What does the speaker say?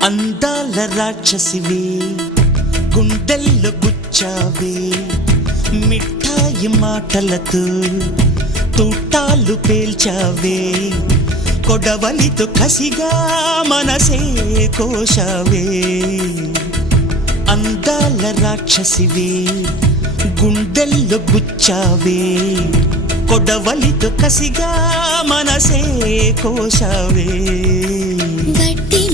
అందాల రాక్షసివే గుండెల్లో గుచ్చావే మిఠాయి మాటలతో తూటాలు పేల్చావే కొడవలితో కసిగా మనసే కోశావే అందాల రాక్షసివే గుండెల్లో గుచ్చావే కొడవలితో కసిగా మనసే కోశావే గట్టి